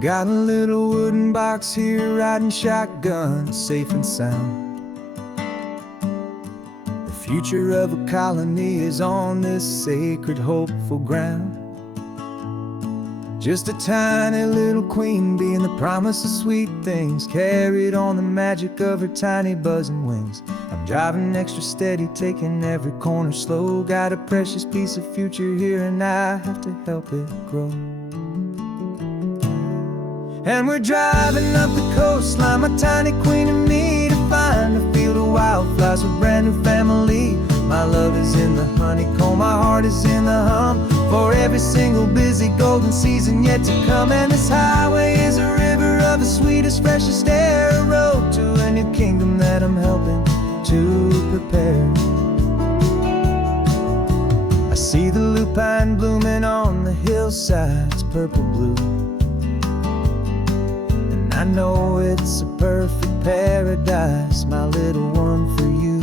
Got a little wooden box here, riding shotgun, safe and sound. The future of a colony is on this sacred, hopeful ground. Just a tiny little queen bee and the promise of sweet things, carried on the magic of her tiny buzzing wings. I'm driving extra steady, taking every corner slow. Got a precious piece of future here and I have to help it grow. And we're driving up the coastline, my tiny queen and me, to find a field of wildflowers with brand new family. My love is in the honeycomb, my heart is in the hum, for every single busy golden season yet to come. And this highway is a river of the sweetest, freshest air, a road to a new kingdom that I'm helping to prepare. I see the lupine blooming on the hillsides, purple blue, and I know it's a perfect paradise, my little one, for you.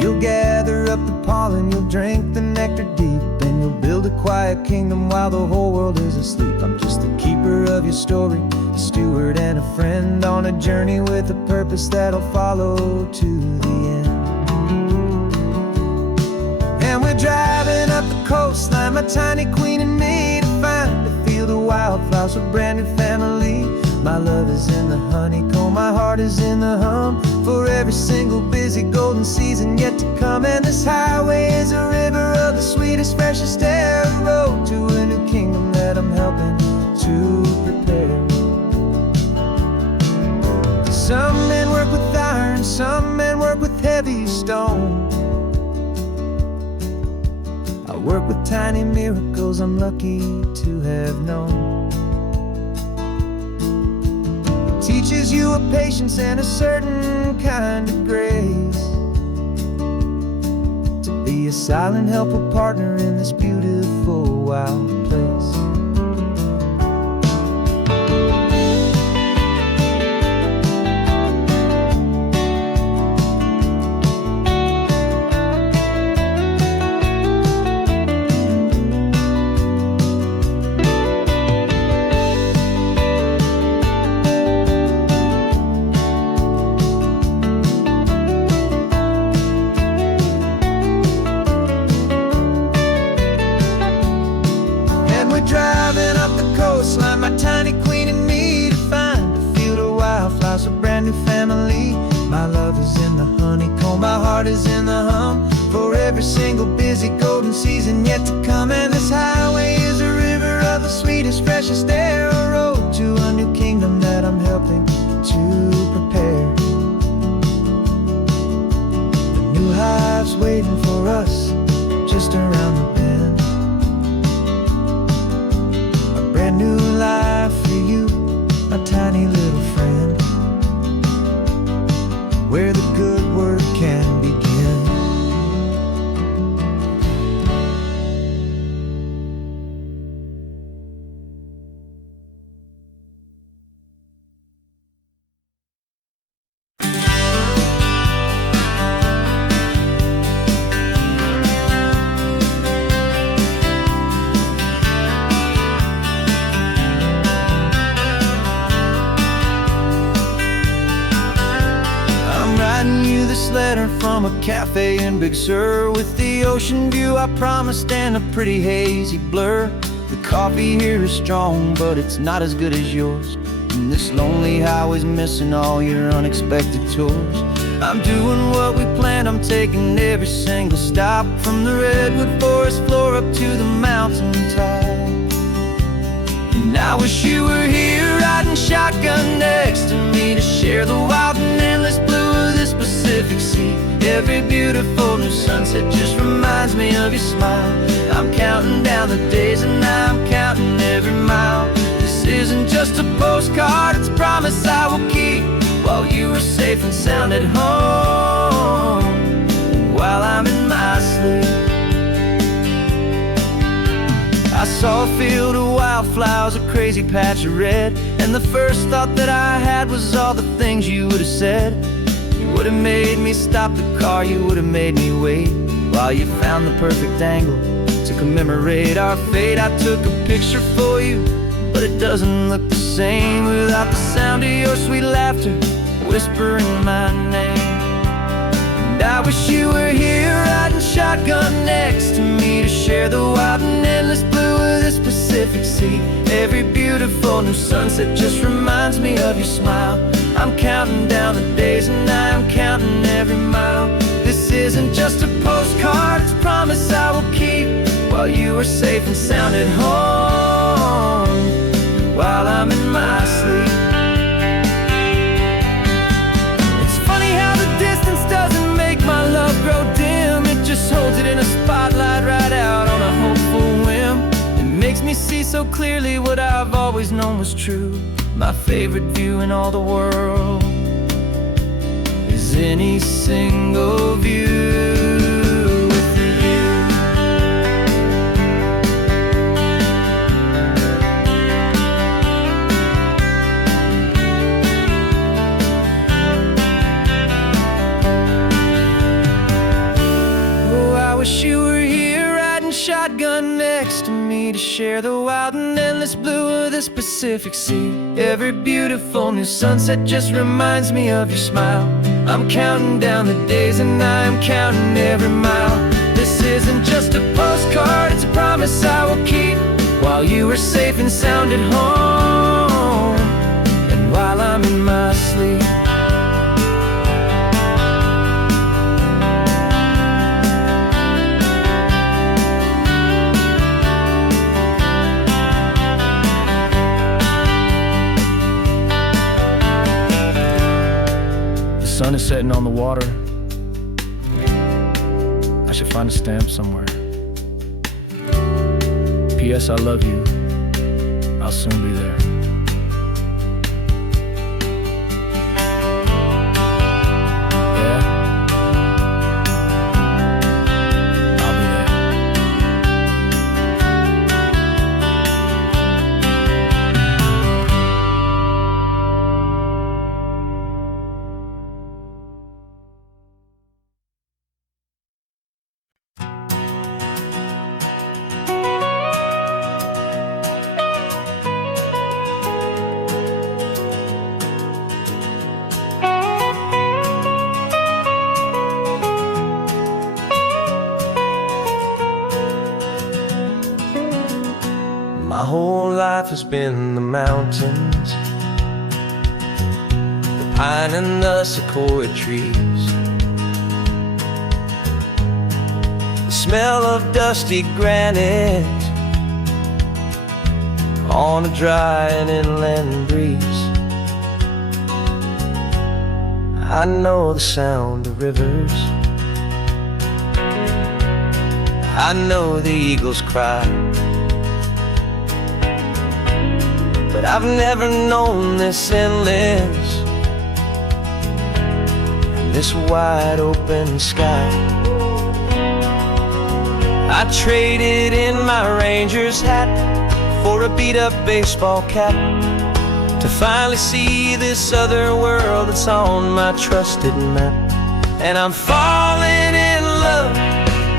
You'll gather up the pollen, you'll drink the nectar deep, and you'll build a quiet kingdom while the whole world is asleep. I'm just the keeper of your story, a steward and a friend, on a journey with a purpose that'll follow to the end. And we're driving up the coastline, my tiny queen and me, to find a field of wildflowers with brand new family. My love is in the honeycomb, my heart is in the hum, for every single busy golden season yet to come. And this highway is a river of the sweetest, freshest air, a road to a new kingdom that I'm helping to prepare. Some men work with iron, some men work with heavy stone. I work with tiny miracles I'm lucky to have known. Teaches you a patience and a certain kind of grace, to be a silent, helpful partner in this beautiful, wild place. Driving up the coastline, my tiny queen and me, to find a field of wildflowers, a brand new family. My love is in the honeycomb, my heart is in the hum, for every single busy golden season yet to come. And this highway is a river of the sweetest, freshest air, a road to a new kingdom that I'm helping to prepare. The new hive's waiting for us just around the bend. Brand new life for you, my tiny little friend, where the good work can begin. This letter from a cafe in Big Sur, with the ocean view I promised and a pretty hazy blur. The coffee here is strong, but it's not as good as yours, and this lonely highway's missing all your unexpected tours. I'm doing what we planned, I'm taking every single stop, from the redwood forest floor up to the mountain top. And I wish you were here, riding shotgun next to me, to share the wild and endless blue of this Pacific Sea. Every beautiful new sunset just reminds me of your smile. I'm counting down the days and I'm counting every mile. This isn't just a postcard, it's a promise I will keep, while you are safe and sound at home, and while I'm in my sleep. I saw a field of wildflowers, a crazy patch of red, and the first thought that I had was all the things you would have said. You would have made me stop the car, you would have made me wait, while you found the perfect angle to commemorate our fate. I took a picture for you, but it doesn't look the same without the sound of your sweet laughter whispering my name. And I wish you were here riding shotgun next to me to share the wild and endless blue of this Pacific Sea. Every beautiful new sunset just reminds me of your smile. I'm counting down the days and I am counting every mile. This isn't just a postcard, it's a promise I will keep, while you are safe and sound at home, while I'm in my sleep. It's funny how the distance doesn't make my love grow dim. It just holds it in a spotlight right out on a hopeful whim. It makes me see so clearly what I've always known was true. My favorite view in all the world is any single view with you. Oh, I wish you were here riding shotgun next to me to share the wild and endless blue of this Pacific Sea. Every beautiful new sunset just reminds me of your smile. I'm counting down the days and I am counting every mile. This isn't just a postcard, it's a promise I will keep, while you are safe and sound at home, and while I'm in my sleep. The sun is setting on the water. I should find a stamp somewhere. P.S. I love you. I'll soon be there. Yeah? I'll be there. My whole life has been the mountains, the pine and the sequoia trees, the smell of dusty granite on a dry and inland breeze. I know the sound of rivers, I know the eagles cry, but I've never known this endless and this wide open sky. I traded in my ranger's hat for a beat-up baseball cap to finally see this other world that's on my trusted map. And I'm falling in love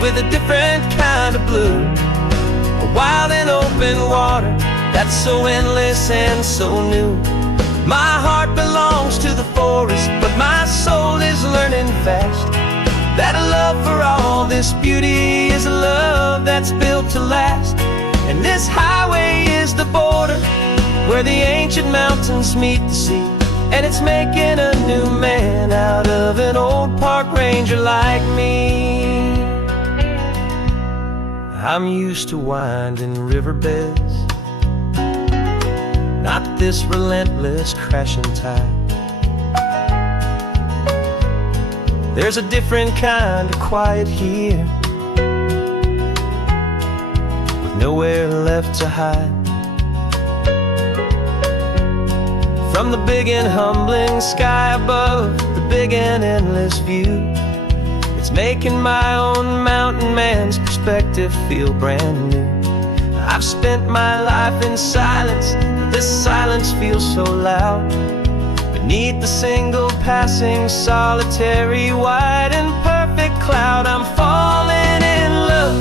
with a different kind of blue, a wild and open water that's so endless and so new. My heart belongs to the forest, but my soul is learning fast that a love for all this beauty is a love that's built to last. And this highway is the border where the ancient mountains meet the sea, and it's making a new man out of an old park ranger like me. I'm used to winding riverbeds, not this relentless crashing tide. There's a different kind of quiet here, with nowhere left to hide. From the big and humbling sky above, the big and endless view, it's making my own mountain man's perspective feel brand new. I've spent my life in silence, this silence feels so loud. Beneath the single passing solitary white and perfect cloud, I'm falling in love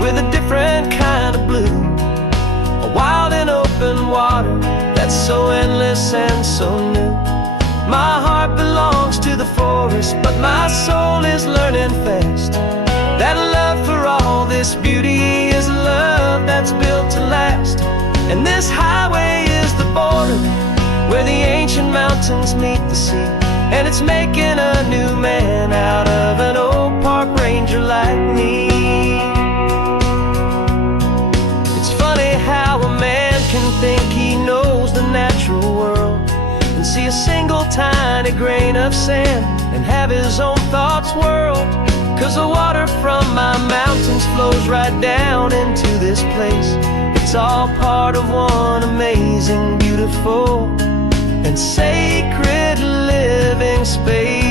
with a different kind of blue, a wild and open open water that's so endless and so new. My heart belongs to the forest, but my soul is learning fast that love for all this beauty is a love that's built to last. And this highway is the border where the ancient mountains meet the sea, and it's making a new man out of an old park ranger like me. It's funny how a man can think he knows the natural world and see a single tiny grain of sand and have his own thoughts whirled. 'Cause the water from my mountains flows right down into this place. It's all part of one amazing, beautiful, and sacred living space.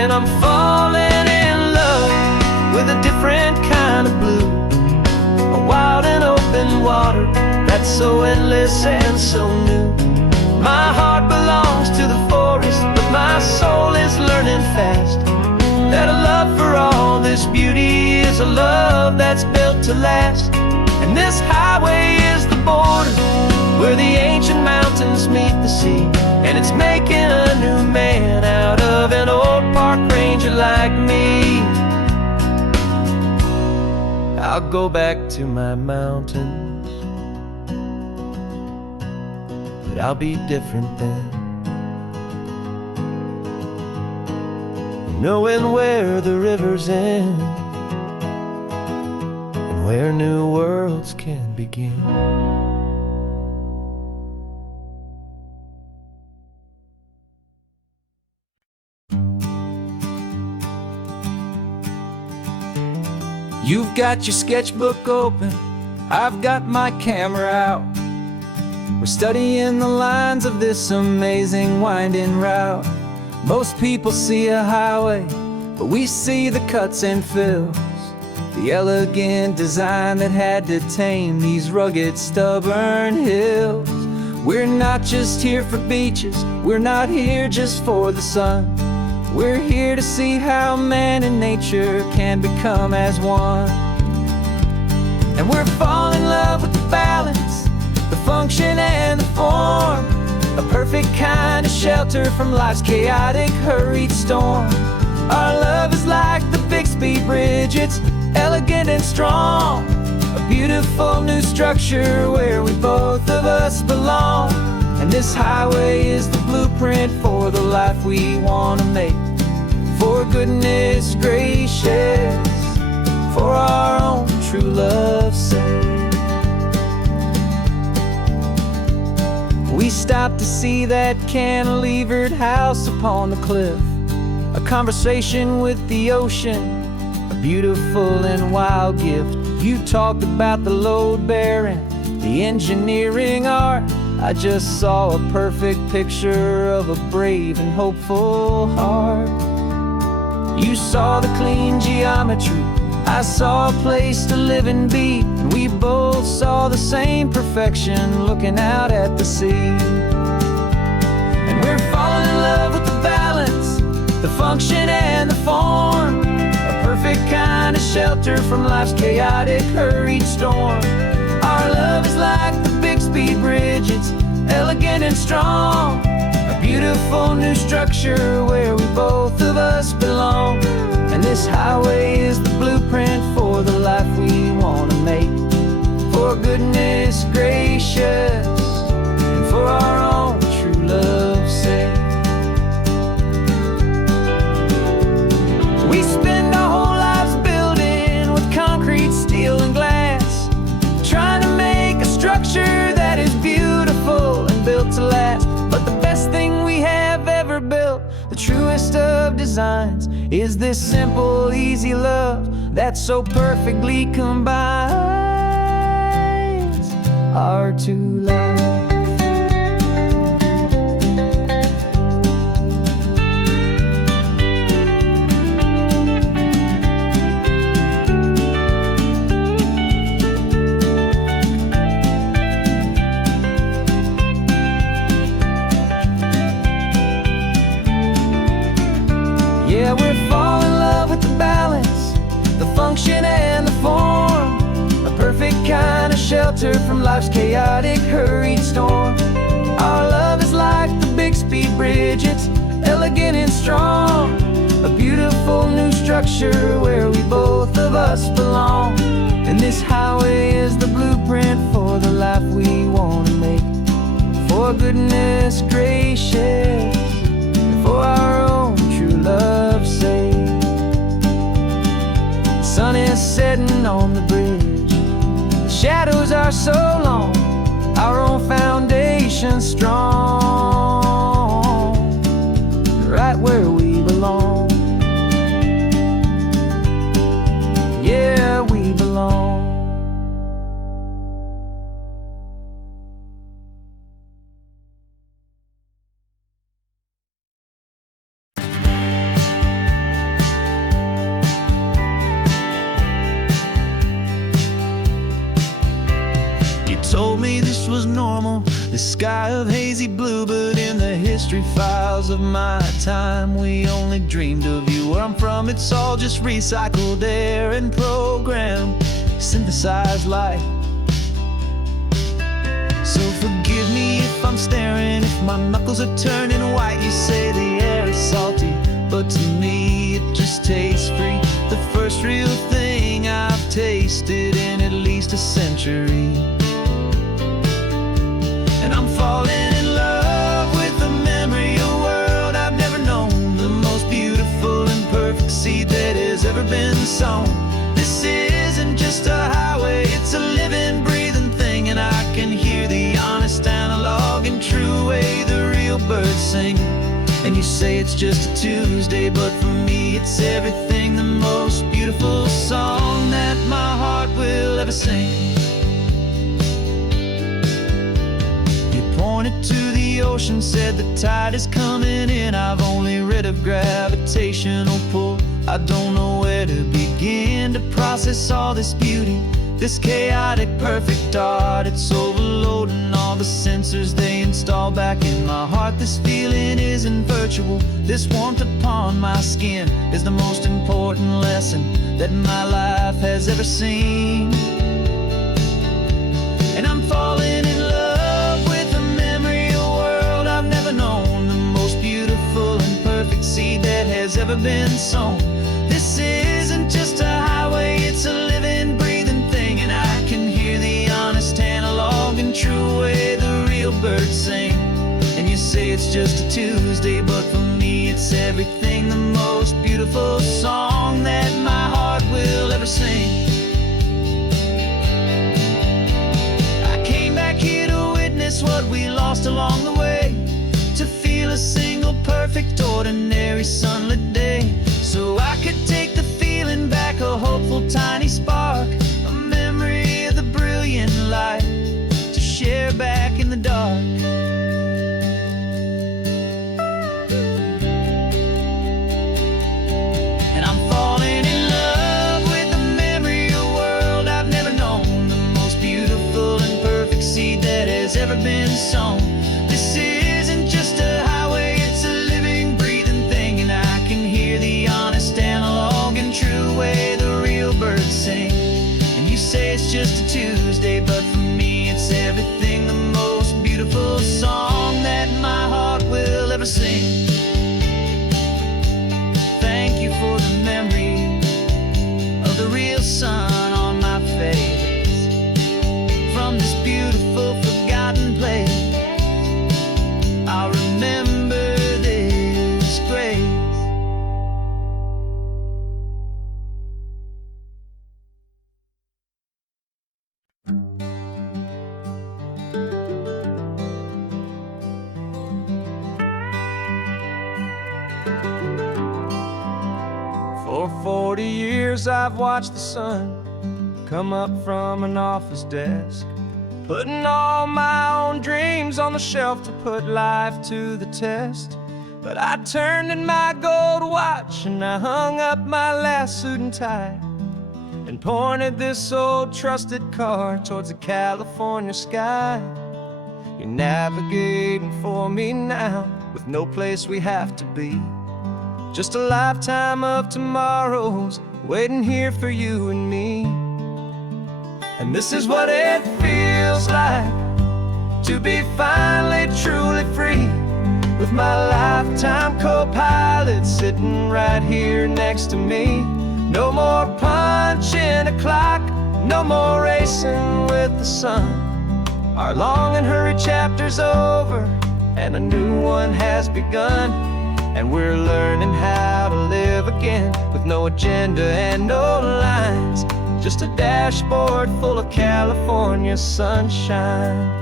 And I'm falling in love with a different kind of blue, a wild and open water that's so endless and so new. My heart belongs to the forest, but my soul is learning fast that a love for all this beauty is a love that's built to last. And this highway is the border where the ancient mountains meet the sea, and it's making a new man out of an old park ranger like me. I'll go back to my mountains, but I'll be different then, knowing where the rivers end and where new worlds can begin. You've got your sketchbook open, I've got my camera out. We're studying the lines of this amazing winding route. Most people see a highway, but we see the cuts and fills, the elegant design that had to tame these rugged, stubborn hills. We're not just here for beaches, we're not here just for the sun. We're here to see how man and nature can become as one. And we're falling in love with the balance, the function and the form, a perfect kind of shelter from life's chaotic, hurried storm. Our love is like the Bixby Bridge, it's elegant and strong, a beautiful new structure where we both of us belong. And this highway is the blueprint for the life we want to make. For goodness gracious, for our own true love's sake. We stopped to see that cantilevered house upon the cliff, a conversation with the ocean, a beautiful and wild gift. You talked about the load bearing, the engineering art. I just saw a perfect picture of a brave and hopeful heart. You saw the clean geometry, I saw a place to live and be, and we both saw the same perfection looking out at the sea. And we're falling in love with the balance, the function and the form, a perfect kind of shelter from life's chaotic, hurried storm. Our love is like the Bixby Bridge, it's elegant and strong, a beautiful new structure where we both of us belong. And this highway is the blueprint for the life we want to make. For goodness gracious, and for our own true love's sake. We spend our whole lives building with concrete, steel, and glass, trying to make a structure that is beautiful and built to last. But the best thing we have ever built, the truest of designs, is this simple, easy love that so perfectly combines our two lives. shelter from life's chaotic, hurried storm. Our love is like the Bixby Bridge, it's elegant and strong. A beautiful new structure where we both of us belong. And this highway is the blueprint for the life we want to make. For goodness gracious, and for our own true love's sake. The sun is setting on the bridge, the shadows are so long, our own foundation strong, right where we belong. Yeah, we belong. Told me this was normal, the sky of hazy blue, but in the history files of my time, we only dreamed of you. Where I'm from, it's all just recycled air and programmed, synthesized light. So forgive me if I'm staring, if my knuckles are turning white. You say the air is salty, but to me it just tastes free. The first real thing I've tasted in at least a century. And I'm falling in love with the memory of a world I've never known, the most beautiful and perfect seed that has ever been sown. This isn't just a highway, it's a living, breathing thing, and I can hear the honest, analog, and true way the real birds sing. And you say it's just a Tuesday, but for me it's everything, the most beautiful song that my heart will ever sing. Pointed to the ocean, said the tide is coming in. I've only read of gravitational pull. I don't know where to begin to process all this beauty, this chaotic, perfect art. It's overloading all the sensors they install back in my heart. This feeling isn't virtual. This warmth upon my skin is the most important lesson that my life has ever seen. And I'm falling in love known, the most beautiful and perfect seed that has ever been sown. This isn't just a highway, it's a living, breathing thing, and I can hear the honest, analog, and true way the real birds sing. And you say it's just a Tuesday, but for me it's everything, the most beautiful song that my heart will ever sing. I came back here to witness what we lost along the way, to feel a single perfect ordinary sunlit day, so I could take the feeling back, a hopeful tiny spark, a memory of the brilliant light to share back in the dark. And I'm falling in love with the memory of a world I've never known, the most beautiful and perfect seed that has ever been sown. This isn't just a highway, it's a living, breathing thing, and I can hear the honest, analog, and true way the real birds sing. And you say it's just a Tuesday, but for me it's everything, the most beautiful song that my heart will ever sing. Thank you for the memory of the real sun on my face, from this beautiful, forgotten place. I'll remember this grace. For 40 years I've watched the sun come up from an office desk, putting all my own dreams on the shelf to put life to the test. But I turned in my gold watch and I hung up my last suit and tie, and pointed this old trusted car towards the California sky. You're navigating for me now, with no place we have to be, just a lifetime of tomorrows waiting here for you and me. And this is what it feels feels like to be finally truly free, with my lifetime co-pilot sitting right here next to me. No more punching a clock, no more racing with the sun. Our long and hurried chapter's over, and a new one has begun. And we're learning how to live again, with no agenda and no lines, just a dashboard full of California sunshine.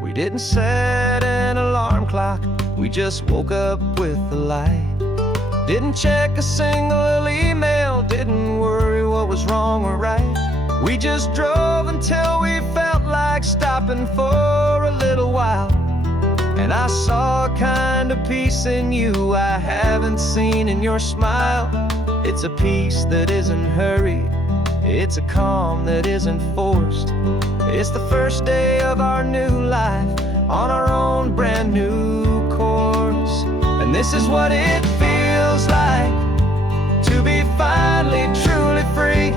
We didn't set an alarm clock, we just woke up with the light. Didn't check a single email, didn't worry what was wrong or right. We just drove until we felt like stopping for a little while. And I saw a kind of peace in you I haven't seen in your smile. It's a peace that isn't hurried, it's a calm that isn't forced. It's the first day of our new life, on our own brand new course. And this is what it feels like to be finally truly free,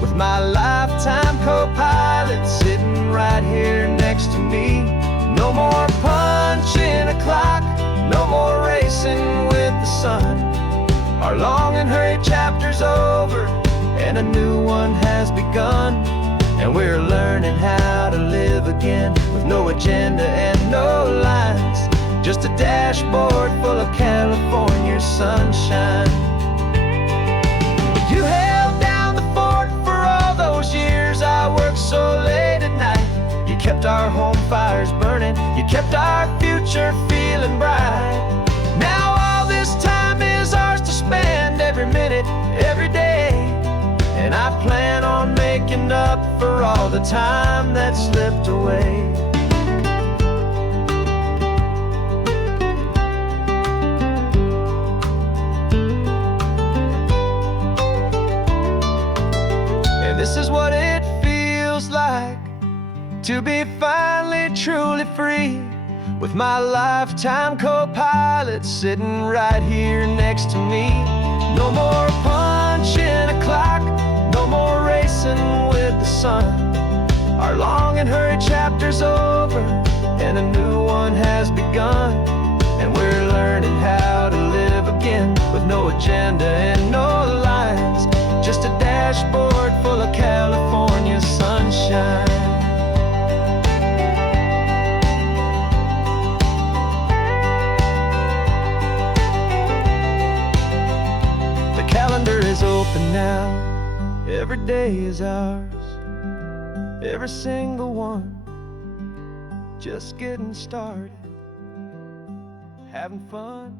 with my lifetime co-pilot sitting right here next to me. No more punching a clock, no more racing with the sun. Our long and hurried chapter's over, and a new one has begun. And we're learning how to live again, with no agenda and no lines, just a dashboard full of California sunshine. You held down the fort for all those years I worked so late at night. You kept our home fires burning, you kept our future feeling bright. Now all this time is ours to spend, every minute, every day. And I plan on making up for all the time that slipped away. And this is what it feels like to be finally truly free, with my lifetime co-pilot sitting right here next to me. No more punching a clock, no more racing with the sun. Our long and hurried chapter's over, and a new one has begun. And we're learning how to live again, with no agenda and no lines, just a dashboard full of California sunshine. The calendar is open now, every day is ours, every single one, just getting started, having fun.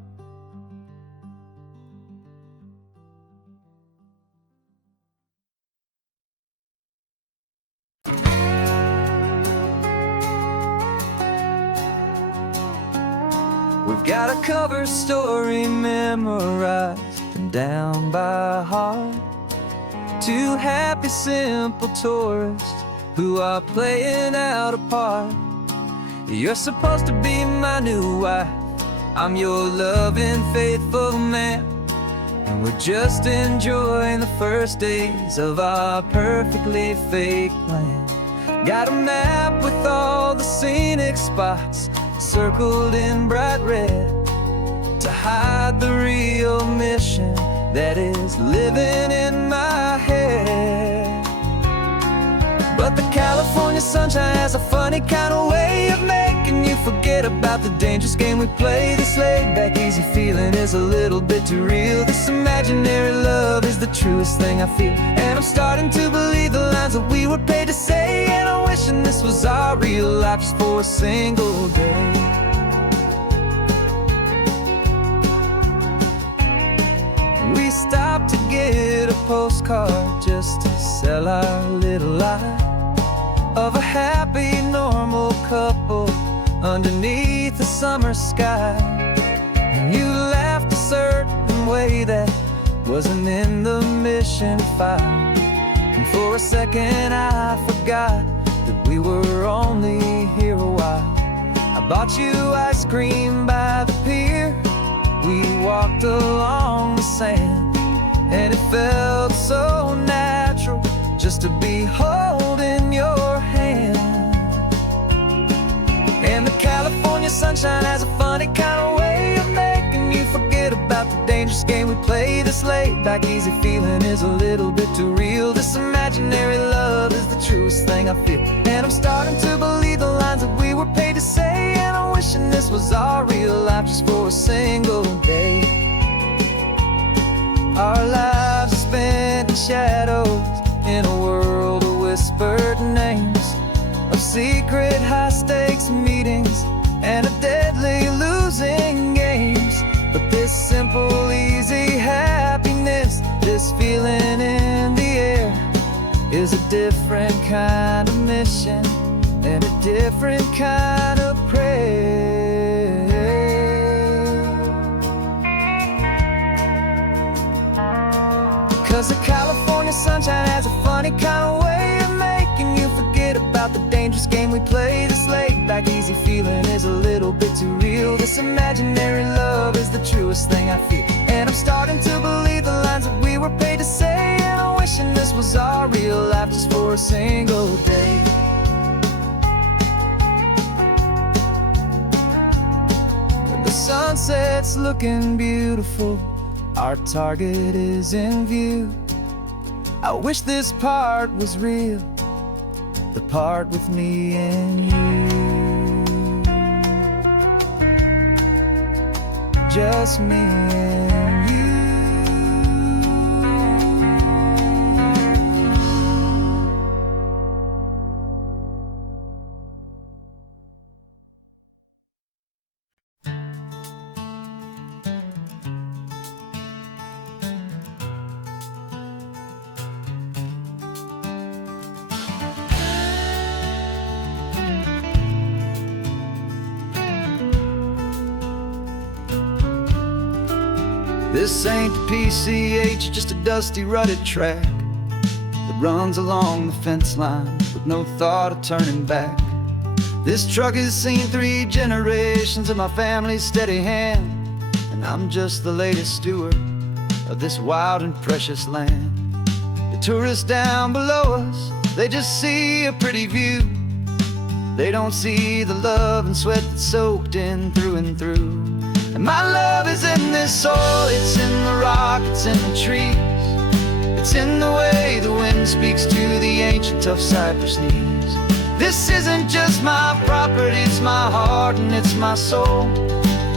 We've got a cover story memorized and down by heart. Two happy, simple tourists who are playing out a part. You're supposed to be my new wife, I'm your loving, faithful man. And we're just enjoying the first days of our perfectly fake plan. Got a map with all the scenic spots circled in bright red, to hide the real mission that is living in my head. But the California sunshine has a funny kind of way of making you forget about the dangerous game we play. This laid back, easy feeling is a little bit too real. This imaginary love is the truest thing I feel. And I'm starting to believe the lines that we were paid to say. And I'm wishing this was our real life just for a single day. We stopped to get a postcard just to sell our little lie of a happy, normal couple underneath the summer sky. And you laughed a certain way that wasn't in the mission file. And for a second I forgot that we were only here a while. I bought you ice cream by the pier, we walked along the sand, and it felt so natural, just to be holding your hand. And the California sunshine has a funny kind of way of making you forget about the dangerous game we play. This laid back easy feeling is a little bit too real. This imaginary love is the truest thing I feel. And I'm starting to believe the lines that we were paid to say. And I'm wishing this was our real life just for a single day. Our lives are spent in shadows, in a world of whispered names, of secret high-stakes meetings and of deadly losing games. But this simple, easy happiness, this feeling in the air, is a different kind of mission and a different kind of prayer. 'Cause the California sunshine has a funny kind of way of making you forget about the dangerous game we play. This laid back easy feeling is a little bit too real. This imaginary love is the truest thing I feel. And I'm starting to believe the lines that we were paid to say. And I'm wishing this was our real life just for a single day. When the sunset's looking beautiful, our target is in view. I wish this part was real, the part with me and you. Just me and you. This ain't the PCH, just a dusty, rutted track that runs along the fence line with no thought of turning back. This truck has seen 3 generations of my family's steady hand, and I'm just the latest steward of this wild and precious land. The tourists down below us, they just see a pretty view. They don't see the love and sweat that's soaked in through and through. And my love is in this soil, it's in the rock, it's in the trees. It's in the way the wind speaks to the ancient tough cypress knees. This isn't just my property, it's my heart and it's my soul.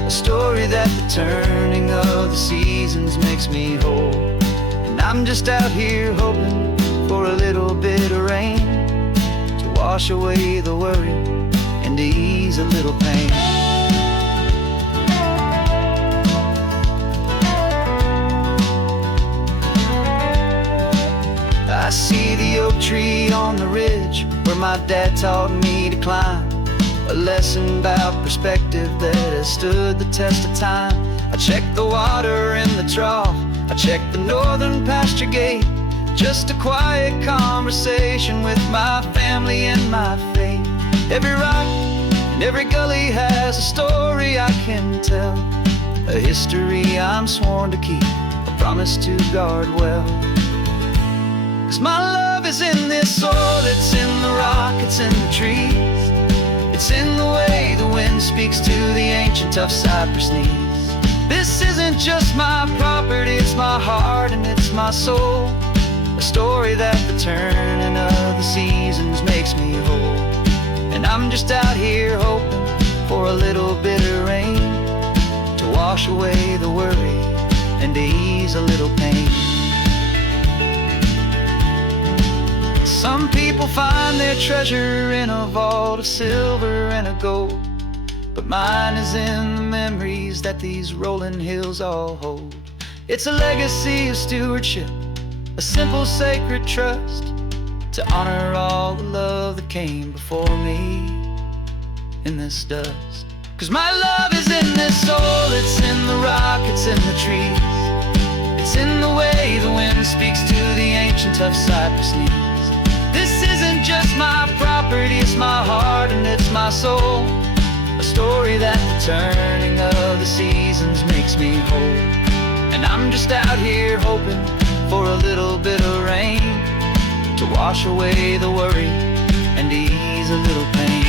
A story that the turning of the seasons makes me whole. And I'm just out here hoping for a little bit of rain to wash away the worry and to ease a little pain. I see the oak tree on the ridge where my dad taught me to climb. A lesson about perspective that has stood the test of time. I check the water in the trough, I check the northern pasture gate. Just a quiet conversation with my family and my faith. Every rock and every gully has a story I can tell, a history I'm sworn to keep, a promise to guard well. 'Cause my love is in this soil, it's in the rock, it's in the trees. It's in the way the wind speaks to the ancient tough cypress knees. This isn't just my property, it's my heart and it's my soul. A story that the turning of the seasons makes me whole. And I'm just out here hoping for a little bit of rain to wash away the worry and to ease a little pain. Some people find their treasure in a vault of silver and of gold, but mine is in the memories that these rolling hills all hold. It's a legacy of stewardship, a simple sacred trust, to honor all the love that came before me in this dust. 'Cause my love is in this soul, it's in the rock, it's in the trees. It's in the way the wind speaks to the ancient tough cypress knees. This isn't just my property, it's my heart and it's my soul. A story that the turning of the seasons makes me whole. And I'm just out here hoping for a little bit of rain to wash away the worry and ease a little pain.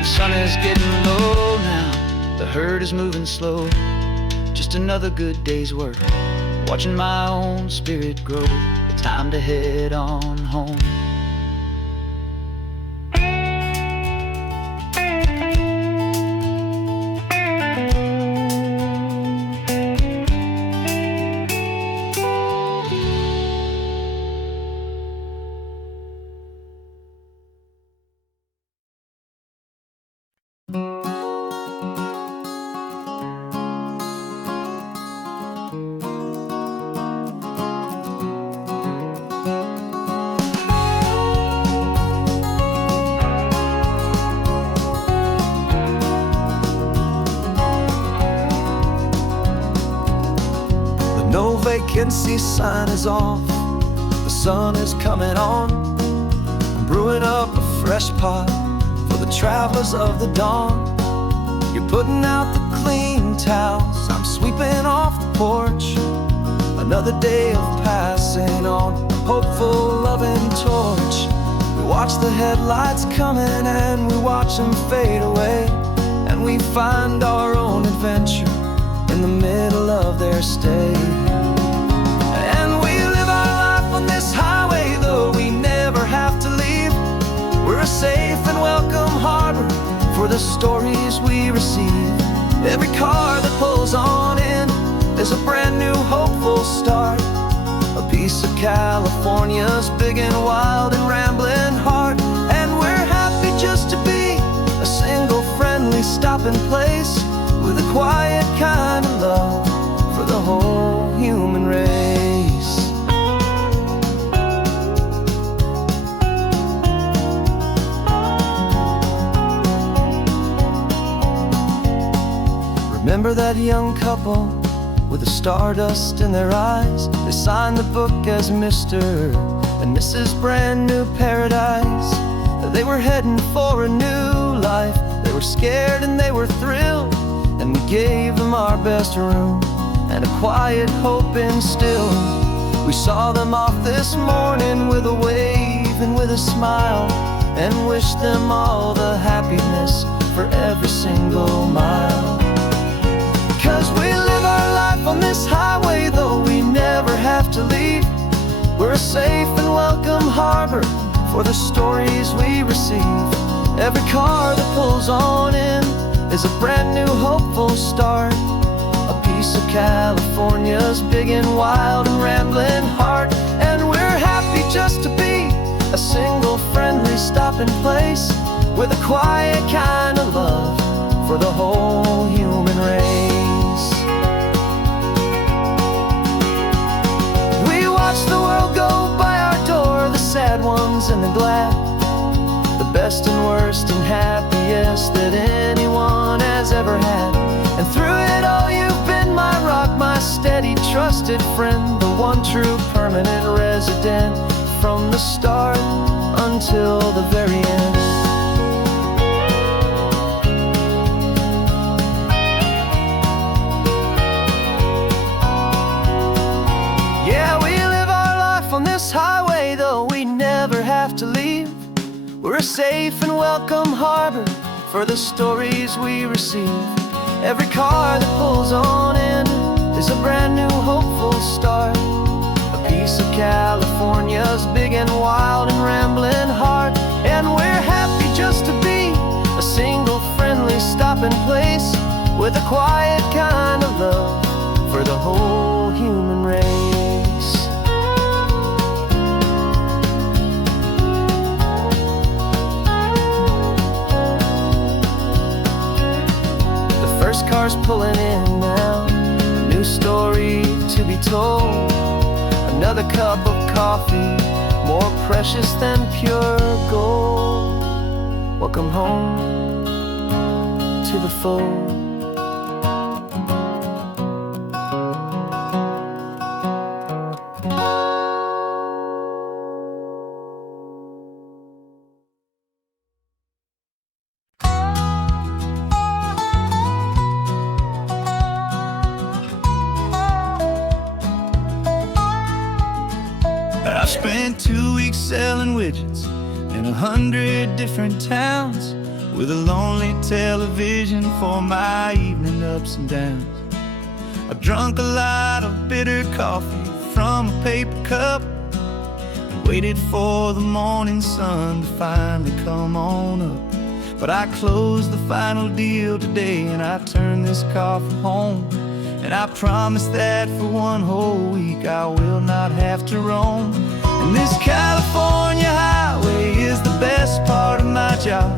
The sun is getting low now, the herd is moving slow. Just another good day's work, watching my own spirit grow. Time to head on home. No vacancy sign is off, the sun is coming on. I'm brewing up a fresh pot for the travelers of the dawn. You're putting out the clean towels, I'm sweeping off the porch. Another day of passing on a hopeful, loving torch. We watch the headlights coming and we watch them fade away, and we find our own adventure in the middle of their stay. And we live our life on this highway, though we never have to leave. We're a safe and welcome harbor for the stories we receive. Every car that pulls on in is a brand new hopeful start, a piece of California's big and wild and rambling heart. And we're happy just to be a single friendly stopping place, with a quiet kind of love for the whole human race. Remember that young couple with the stardust in their eyes? They signed the book as Mr. and Mrs. Brand New Paradise. They were heading for a new life. They were scared and they were thrilled, and we gave them our best room and a quiet hope instilled. We saw them off this morning with a wave and with a smile, and wished them all the happiness for every single mile. 'Cause we live our life on this highway, though we never have to leave. We're a safe and welcome harbor for the stories we receive. Every car that pulls on in is a brand new hopeful start, a piece of California's big and wild and rambling heart. And we're happy just to be a single friendly stopping place, with a quiet kind of love for the whole human race. We watch the world go by our door, the sad ones and the glad, the best and worst and happiest that anyone has ever had. And through it all you've been my rock, my steady trusted friend, the one true permanent resident, from the start until the very end. Yeah, we live our life on this highway, though we never have to leave. We're a safe and welcome harbor for the stories we receive. Every car that pulls on in is a brand new hopeful start, a piece of California's big and wild and rambling heart. And we're happy just to be a single friendly stopping place, with a quiet kind of love for the whole human race. First car's pulling in now, a new story to be told. Another cup of coffee, more precious than pure gold. Welcome home to the fold. I've spent 2 weeks selling widgets in 100 different towns, with a lonely television for my evening ups and downs. I've drunk a lot of bitter coffee from a paper cup, and waited for the morning sun to finally come on up. But I closed the final deal today, and I turned this car from home. And I promise that for one whole week I will not have to roam. And this California highway is the best part of my job.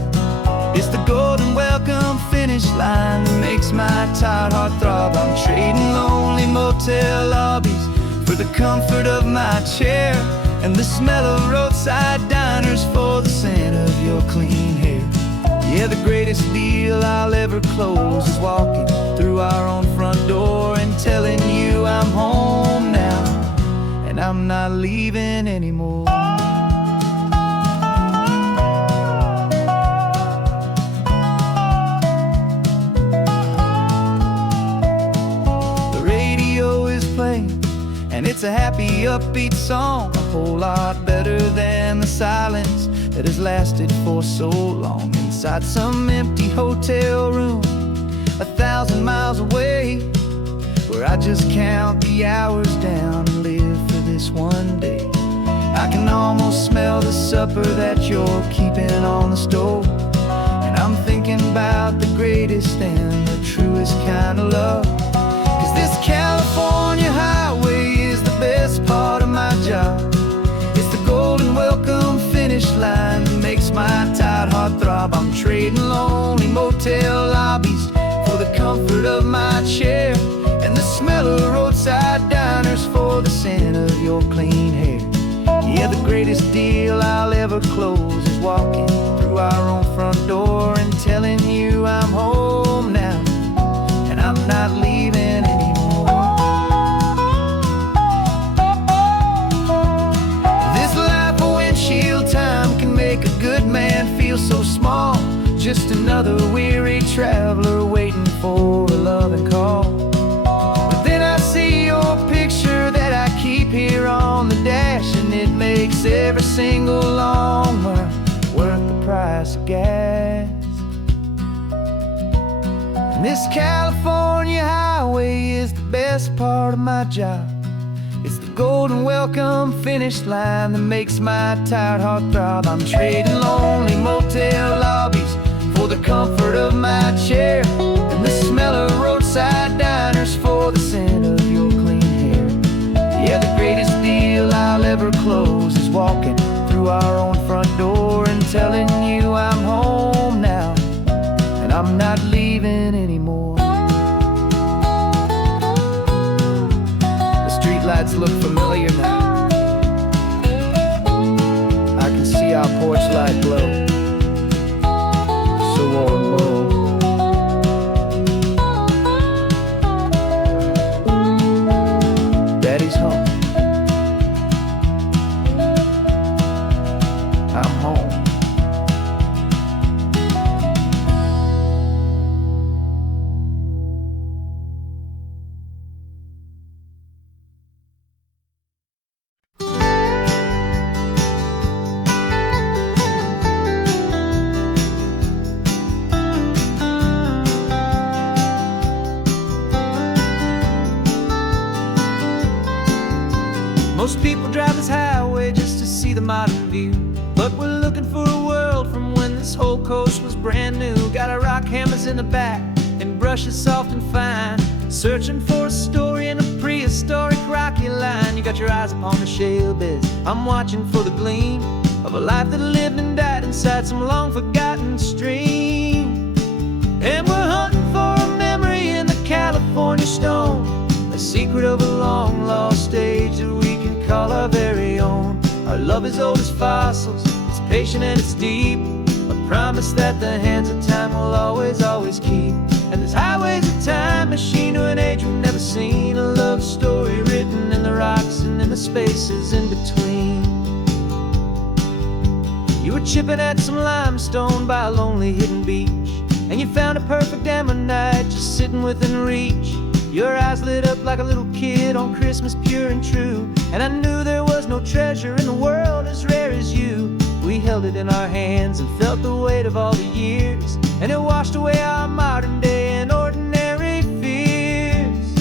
It's the golden welcome finish line that makes my tired heart throb. I'm trading lonely motel lobbies for the comfort of my chair, and the smell of roadside diners for the scent of your clean hair. Yeah, the greatest deal I'll ever close is walking through our own front door and telling you I'm home now, and I'm not leaving anymore. The radio is playing, and it's a happy, upbeat song, a whole lot better than the silence that has lasted for so long. Inside some empty hotel room 1,000 miles away, where I just count the hours down and live for this one day. I can almost smell the supper that you're keeping on the stove, and I'm thinking about the greatest and the truest kind of love. 'Cause this California highway is the best part of my job. It's the golden welcome finish line that makes my tired heart throb. I'm trading lonely motel lobbies for the comfort of my chair, and the smell of roadside diners for the scent of your clean hair. Yeah, the greatest deal I'll ever close is walking through our own front door and telling you I'm home now, and I'm not leaving anymore. This life of windshield time can make a good man feel so small, just another weary traveler waiting for a loving call. But then I see your picture that I keep here on the dash, and it makes every single long mile worth the price of gas. And this California highway is the best part of my job. It's the golden welcome finish line that makes my tired heart throb. I'm trading lonely motel lobbies for the comfort of my chair, and the smell of roadside diners for the scent of your clean hair. Yeah, the greatest deal I'll ever close is walking through our own front door and telling you I'm home now, and I'm not leaving anymore. The streetlights look familiar now. I can see our porch light glow, so warm, low. Daddy's home. I'm home. Most people drive this highway just to see the modern view, but we're looking for a world from when this whole coast was brand new. Got our rock hammers in the back and brushes soft and fine, searching for a story in a prehistoric rocky line. You got your eyes upon the shale beds, I'm watching for the gleam of a life that lived and died inside some long forgotten stream. And we're hunting for a memory in the California stone, a secret of a long lost age that we can call our very own. Our love is old as fossils, it's patient and it's deep, a promise that the hands of time will always, always keep. And this highway's a time machine to an age we've never seen, a love story written in the rocks and in the spaces in between. You were chipping at some limestone by a lonely hidden beach, and you found a perfect ammonite just sitting within reach. Your eyes lit up like a little kid on Christmas pure and true. And I knew there was no treasure in the world as rare as you. We held it in our hands and felt the weight of all the years, and it washed away our modern day and ordinary fears.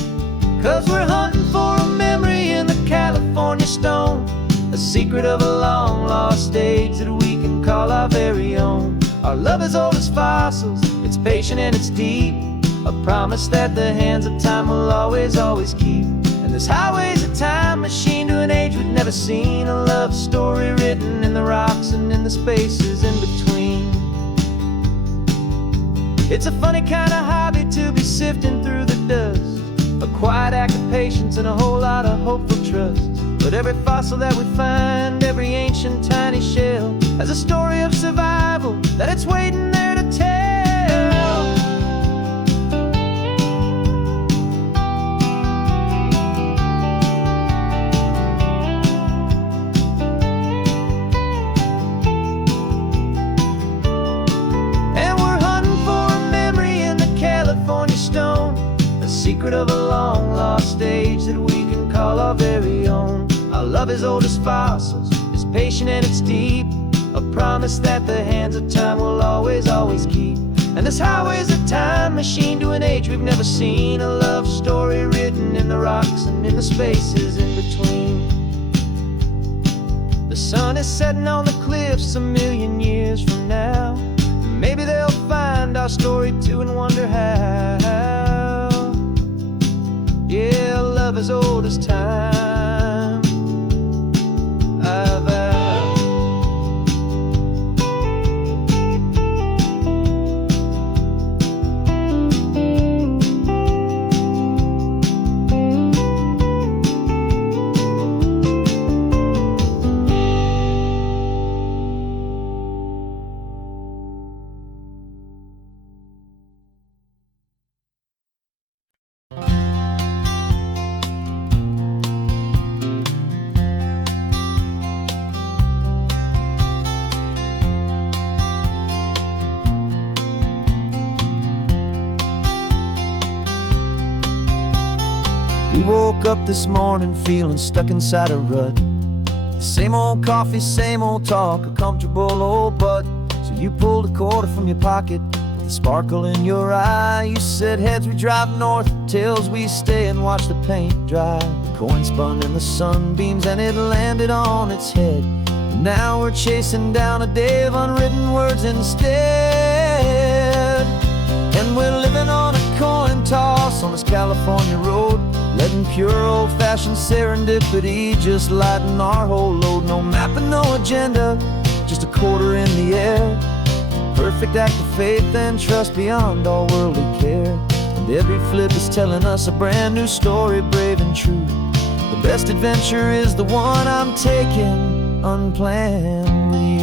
'Cause we're hunting for a memory in the California stone, a secret of a long lost age that we can call our very own. Our love is old as fossils, it's patient and it's deep, a promise that the hands of time will always, always keep. And this highway's a time machine to an age we've never seen, a love story written in the rocks and in the spaces in between. It's a funny kind of hobby to be sifting through the dust, a quiet act of patience and a whole lot of hopeful trust. But every fossil that we find, every ancient tiny shell, has a story of survival that it's waiting there to tell. And we're hunting for a memory in the California stone, a secret of a long lost age that we can call our very own. Our love is old as fossils, it's patient and it's deep, a promise that the hands of time will always, always keep. And this highway's a time machine to an age we've never seen, a love story written in the rocks and in the spaces in between. The sun is setting on the cliffs a million years from now. Maybe they'll find our story too and wonder how. Yeah, love is old as time. We woke up this morning feeling stuck inside a rut. Same old coffee, same old talk, a comfortable old butt. So you pulled a quarter from your pocket with a sparkle in your eye. You said heads we drive north, tails we stay and watch the paint dry. The coin spun in the sunbeams and it landed on its head. And now we're chasing down a day of unwritten words instead. And we're living on a coin toss on this California road, letting pure old-fashioned serendipity just lighten our whole load. No map and no agenda, just a quarter in the air. Perfect act of faith and trust beyond all worldly care. And every flip is telling us a brand new story, brave and true. The best adventure is the one I'm taking unplanned with you.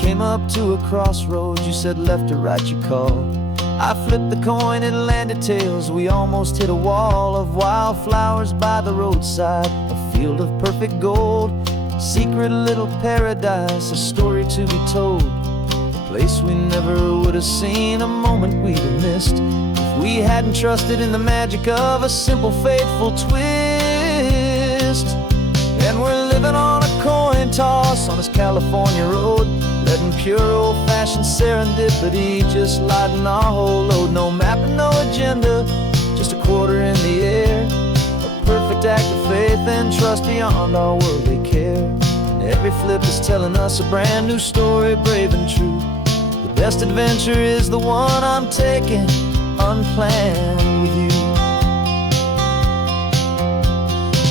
Came up to a crossroads, you said left or right you called. I flipped the coin, it landed tails. We almost hit a wall of wildflowers by the roadside, a field of perfect gold, secret little paradise, a story to be told. A place we never would have seen, a moment we'd have missed if we hadn't trusted in the magic of a simple, faithful twist. And we're living on a coin toss on this California road, letting pure old-fashioned serendipity just lighten our whole load. No map and no agenda, just a quarter in the air. A perfect act of faith and trust beyond our worldly care. And every flip is telling us a brand new story, brave and true. The best adventure is the one I'm taking unplanned with you.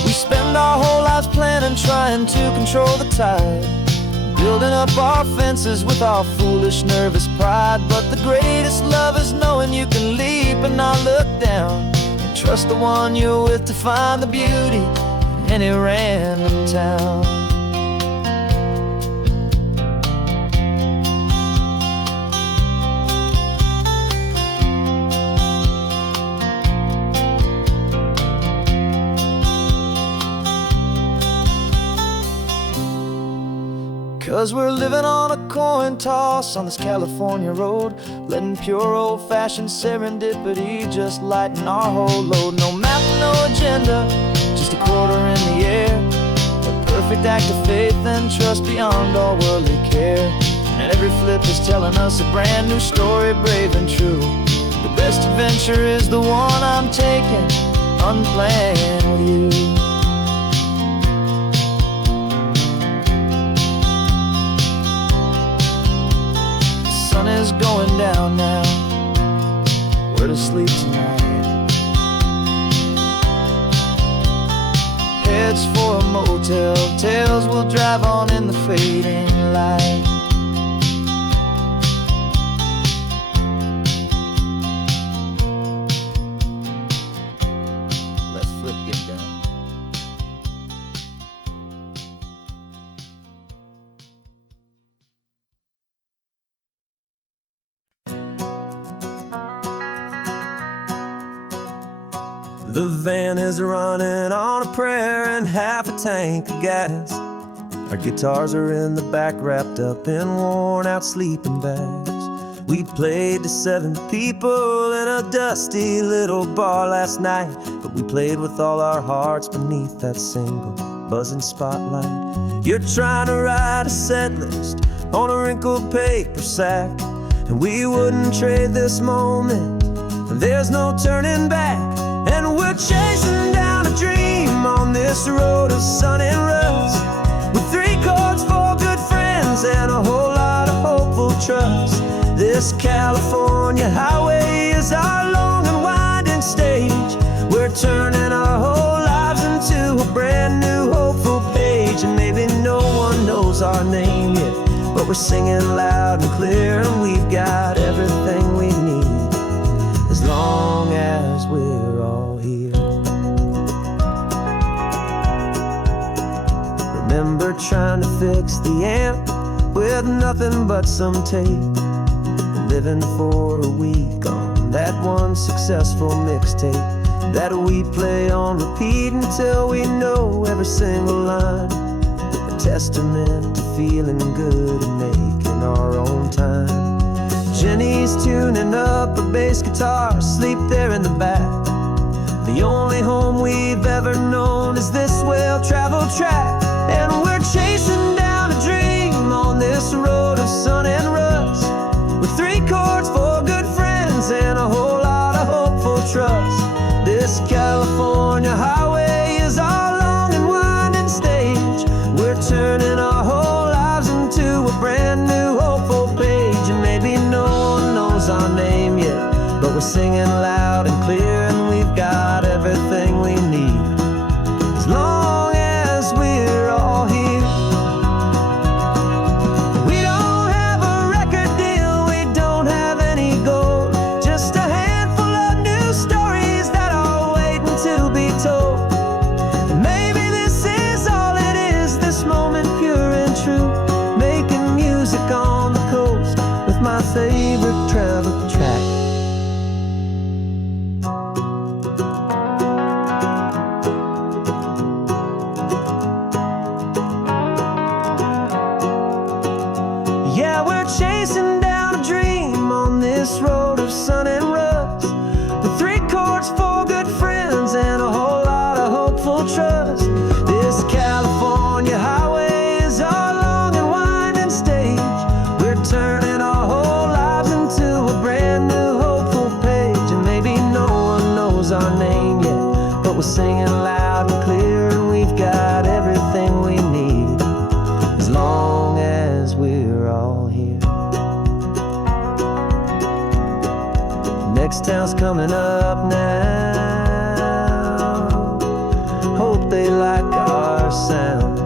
We spend our whole lives planning, trying to control the tide, building up our fences with our foolish, nervous pride. But the greatest love is knowing you can leap and not look down, and trust the one you're with to find the beauty in any random town. 'Cause we're living on a coin toss on this California road, letting pure old-fashioned serendipity just lighten our whole load. No map, no agenda, just a quarter in the air, a perfect act of faith and trust beyond all worldly care. And every flip is telling us a brand new story, brave and true. The best adventure is the one I'm taking, unplanned with you. The sun is going down now, we're to sleep tonight. Heads for a motel, tails will drive on in the fading light. The van is running on a prayer and half a tank of gas. Our guitars are in the back, wrapped up in worn-out sleeping bags. We played to 7 people in a dusty little bar last night, but we played with all our hearts beneath that single buzzing spotlight. You're trying to write a set list on a wrinkled paper sack, and we wouldn't trade this moment. There's no turning back. And we're chasing down a dream on this road of sun and rust, with 3 chords for good friends and a whole lot of hopeful trust. This California highway is our long and winding stage. We're turning our whole lives into a brand new hopeful page. And maybe no one knows our name yet, but we're singing loud and clear, and we've got everything we need, as long as we're all here. Remember trying to fix the amp with nothing but some tape, living for a week on that one successful mixtape that we play on repeat until we know every single line. A testament to feeling good and making our own time. Jenny's tuning up a bass guitar, asleep there in the back. The only home we've ever known is this well-traveled track. And we're chasing down a dream on this road of sun and rust, with 3 chords for good friends and a whole lot of hopeful trust. This California highway is our long and winding stage. We're turning our whole lives into a brand new hopeful page. And maybe no one knows our name yet, but we're singing loud and clear, and we've got everything we need, as long as we're all here. We don't have a record deal, we don't have any gold, just a handful of new stories that are waiting to be told. And maybe this is all it is, this moment pure and true, making music on the coast with my favorite travel track. Yeah, we're chasing down a dream on this road of sun and rust, with 3 chords for good friends and a whole lot of hopeful trust. This California highway is our long and winding stage. We're turning our whole lives into a brand new hopeful page. And maybe no one knows our name yet, but we're singing loud and clear, and we've got everything we need, as long as we're all here. Next town's coming up now, hope they like our sound.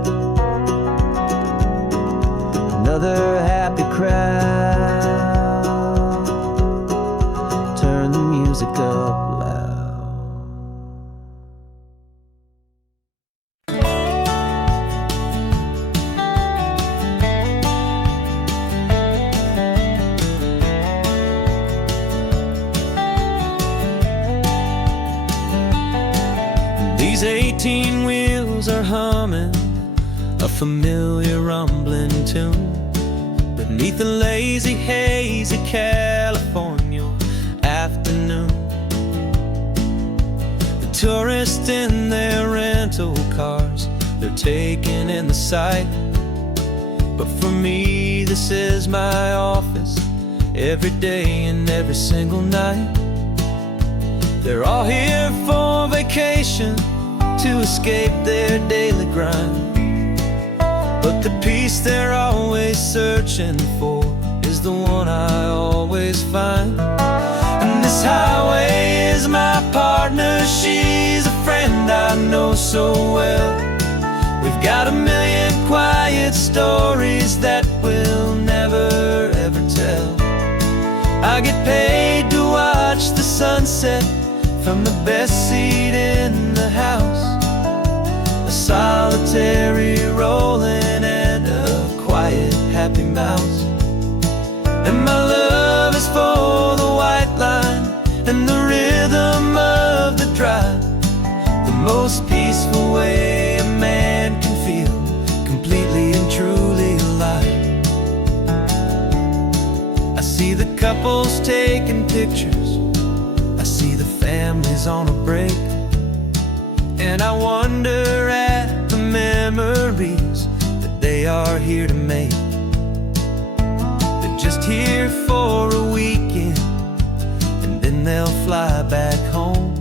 Another happy crowd, turn the music up loud. These 18 wheels are humming a familiar rumbling tune beneath a lazy, hazy California afternoon. The tourists in their rental cars, they're taking in the sight. But for me, this is my office, every day and every single night. They're all here for vacation, to escape their daily grind. But the peace they're always searching for is the one I always find. And this highway is my partner, she's a friend I know so well. We've got a million quiet stories that we'll never ever tell. I get paid to watch the sunset from the best seat in the house, a solitary rolling and a quiet happy mouse. And my love is for the white line and the rhythm of the drive, the most peaceful way a man can feel completely and truly alive. I see the couples taking pictures, I see the families on a break, and I wonder at the memories that they are here to make. They're just here for a weekend, and then they'll fly back home,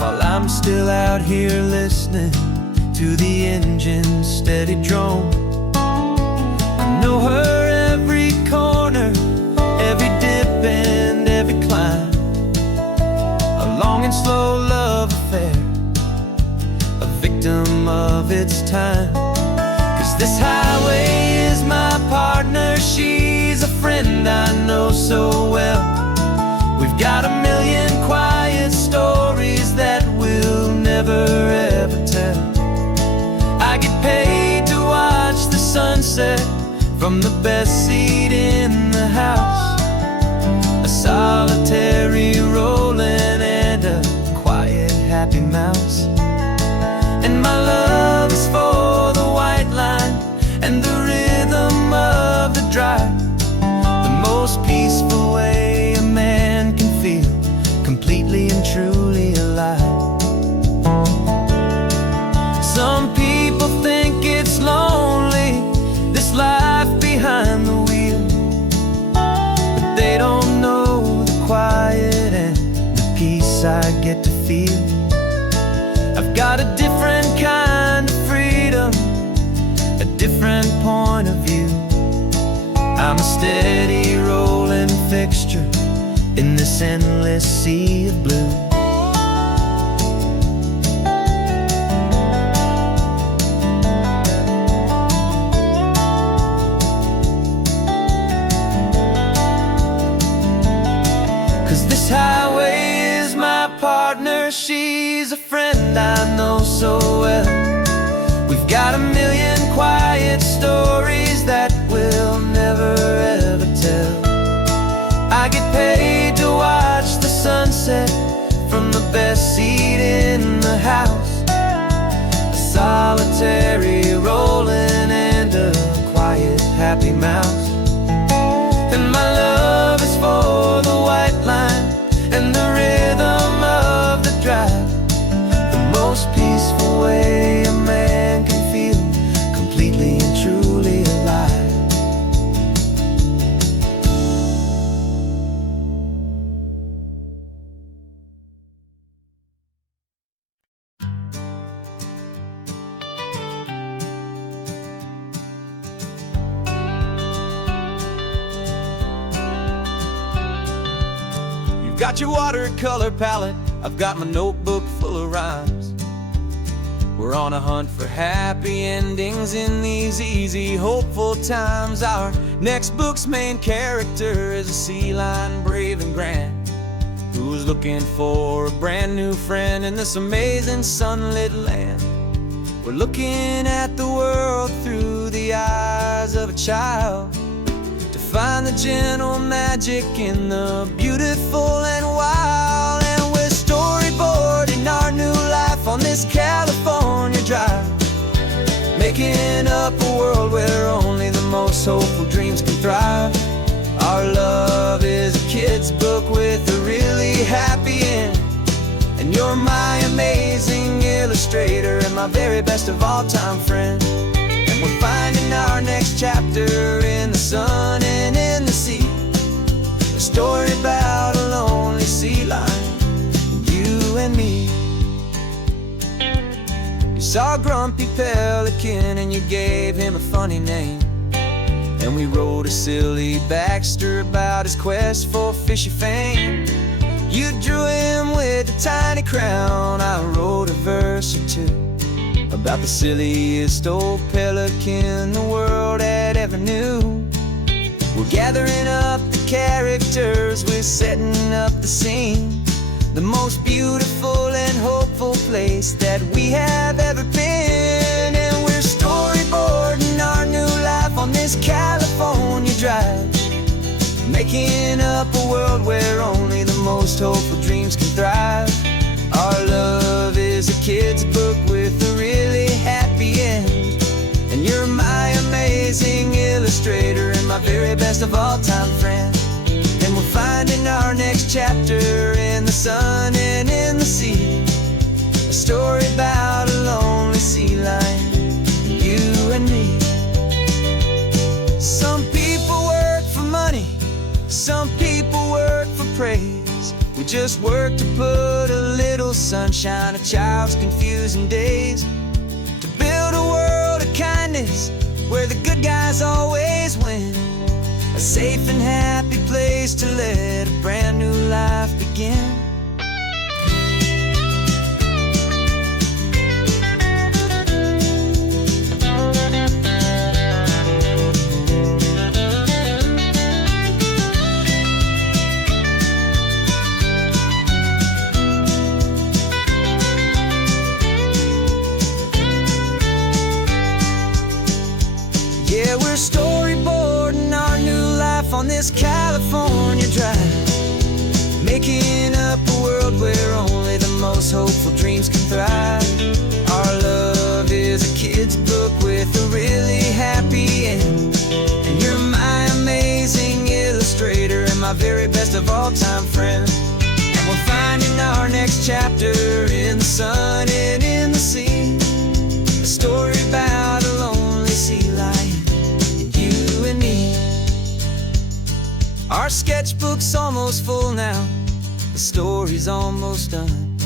while I'm still out here listening to the engine's steady drone. I know her every corner, every dip and every climb, a long and slow love affair, a victim of its time. 'Cause this highway is my partner, she's a friend I know so well. We've got a million quiet stories that we'll never ever tell. I get paid to watch the sunset from the best seat in the house, a solitary rolling and a quiet happy mouse. And my love is for the white line and the rhythm of the drive, the most peaceful way a man can feel completely and truly alive. Some people think it's lonely, this life behind the wheel, but they don't know the quiet and the peace I get to feel. I've got a different kind of freedom, a different point of view. I'm a steady rolling fixture in this endless sea of blue. This highway is my partner, she's a friend I know so well. We've got a million quiet stories that we'll never ever tell. I get paid to watch the sunset from the best seat in the house, a solitary rolling and a quiet happy mouse. And my love is for the white line and the rhythm of the drive, the most peaceful way a man can feel completely and truly alive. Got your watercolor palette, I've got my notebook full of rhymes. We're on a hunt for happy endings in these easy, hopeful times. Our next book's main character is a sea lion, brave and grand, who's looking for a brand new friend in this amazing sunlit land. We're looking at the world through the eyes of a child, find the gentle magic in the beautiful and wild. And we're storyboarding our new life on this California drive, making most hopeful dreams can thrive. Our love is a kid's book with a really happy end. And you're my amazing illustrator and my very best of all-time friend. And we're finding our next chapter in the sun and in the sea. A story about a lonely sea lion, you and me. You saw a grumpy pelican and you gave him a funny name. And we wrote a silly Baxter about his quest for fishy fame. You drew him with a tiny crown, I wrote a verse or two about the silliest old pelican the world had ever knew. We're gathering up the characters, we're setting up the scene. The most beautiful and hopeful place that we have ever been. And we're storyboarding our new life on this California drive, making up a world where only the most hopeful dreams can thrive. Our love is a kid's book with a really happy end. And you're my amazing illustrator and my very best of all-time friend. And we're finding our next chapter in the sun and in the sea. A story about a lonely sea lion, you and me. Some people work for money, some people work for praise. We just work to put a little sunshine in a child's confusing days. To build a world of kindness where the good guys always win. A safe and happy place to let a brand new life begin. Yeah, we're storyboarding our new life on this California drive, making up a world where only the most hopeful dreams can thrive. Our love is a kid's book with a really happy end. And you're my amazing illustrator and my very best of all-time friend. And we're finding our next chapter in the sun and in the sea. A story about a lonely sea lion, you and me. Our sketchbook's almost full now, the story's almost done.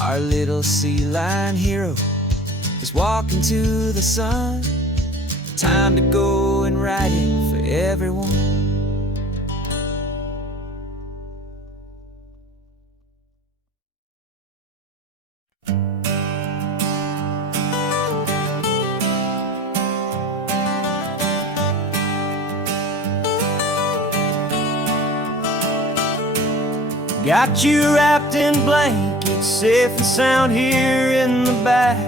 Our little sea lion hero is walking to the sun. Time to go and write it for everyone. Got you wrapped in blankets, safe and sound here in the back.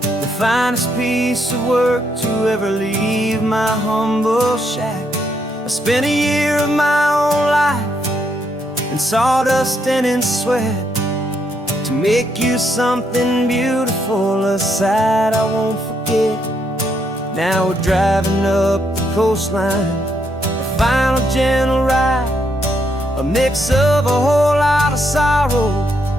The finest piece of work to ever leave my humble shack. I spent a year of my own life in sawdust and in sweat to make you something beautiful, a sight I won't forget. Now we're driving up the coastline, the final gentle ride, a mix of a whole lot of sorrow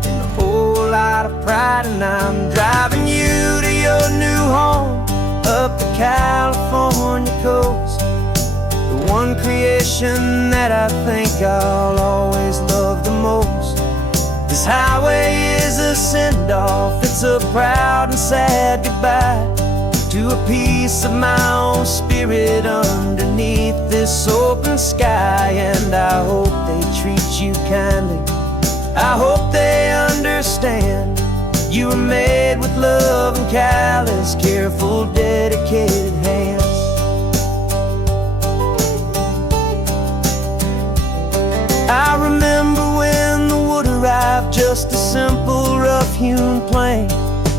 and a whole lot of pride. And I'm driving you to your new home up the California coast, the one creation that I think I'll always love the most. This highway is a send-off, it's a proud and sad goodbye to a piece of my own spirit underneath this open sky. And I hope they treat you kindly, I hope they understand you were made with love and callous, careful, dedicated hands. I remember when the wood arrived, just a simple rough-hewn plank,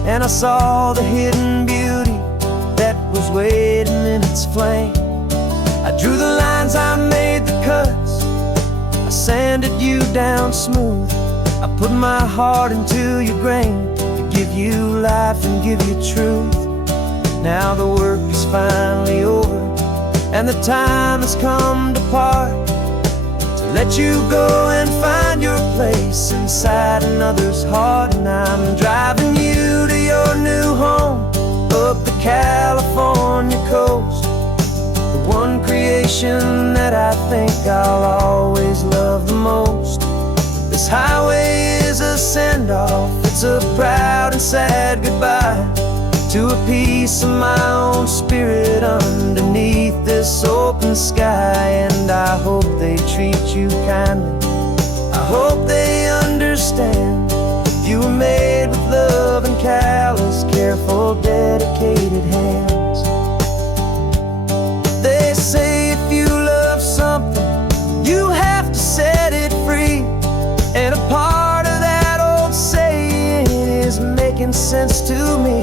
and I saw the hidden beauty that was waiting in its flame. I drew the lines, I made the cuts, I sanded you down smooth. I put my heart into your grain to give you life and give you truth. Now the work is finally over, and the time has come to part, to let you go and find your place inside another's heart. And I'm driving you to your new home up the California coast, the one creation that I think I'll always love the most. This highway is a send-off, it's a proud and sad goodbye to a piece of my own spirit underneath this open sky. And I hope they treat you kindly, I hope they understand you were made with love and callous, careful, dedicated hands. They say if you love something, you have to set it free, and a part of that old saying is making sense to me.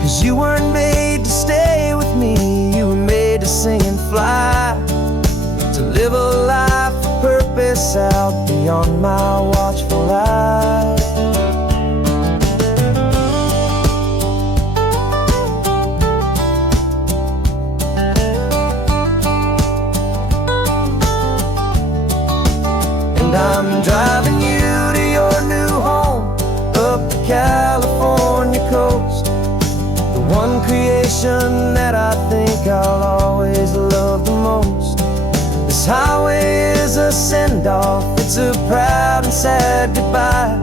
'Cause you weren't made to stay with me, you were made to sing and fly, to live a life of purpose out beyond my watchful eye. And I'm driving you to your new home up the California coast, the one creation that I think I'll always love the most. This highway is a send-off, it's a proud and sad goodbye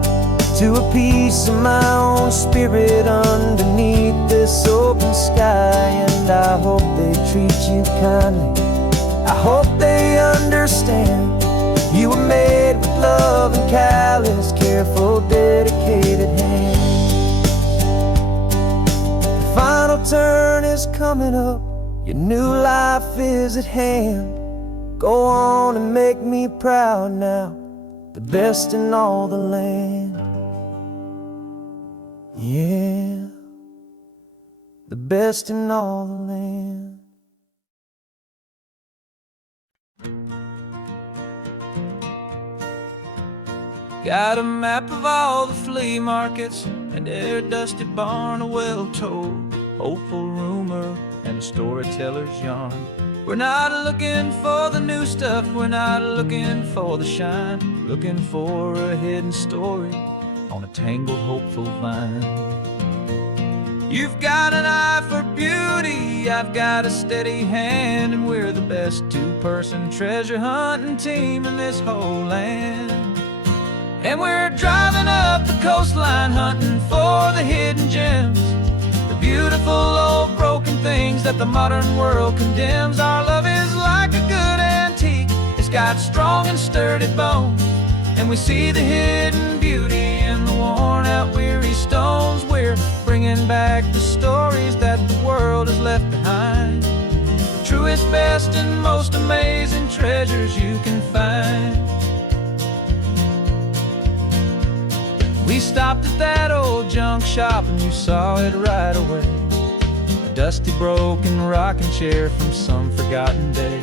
to a piece of my own spirit underneath this open sky. And I hope they treat you kindly, I hope they understand you were made with love and callous, careful, dedicated hands. The final turn is coming up, your new life is at hand. Go on and make me proud now, the best in all the land. Yeah, the best in all the land. Got a map of all the flea markets and every dusty barn, a well-told, hopeful rumor and a storyteller's yarn. We're not looking for the new stuff, we're not looking for the shine, looking for a hidden story on a tangled, hopeful vine. You've got an eye for beauty, I've got a steady hand, and we're the best two-person treasure hunting team in this whole land. And we're driving up the coastline hunting for the hidden gems, the beautiful old broken things that the modern world condemns. Our love is like a good antique, it's got strong and sturdy bones, and we see the hidden beauty in the worn out weary stones. We're bringing back the stories that the world has left behind, the truest, best and most amazing treasures you can find. We stopped at that old junk shop and you saw it right away, a dusty broken rocking chair from some forgotten day.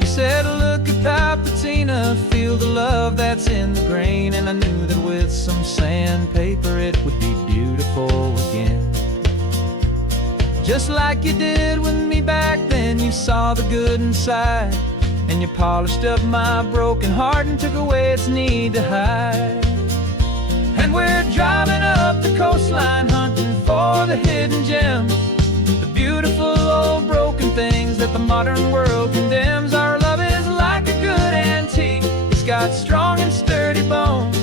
You said, look at that patina, feel the love that's in the grain, and I knew that with some sandpaper it would be beautiful again. Just like you did with me back then, you saw the good inside, and you polished up my broken heart and took away its need to hide. And we're driving up the coastline hunting for the hidden gems, the beautiful old broken things that the modern world condemns. Our love is like a good antique, it's got strong and sturdy bones,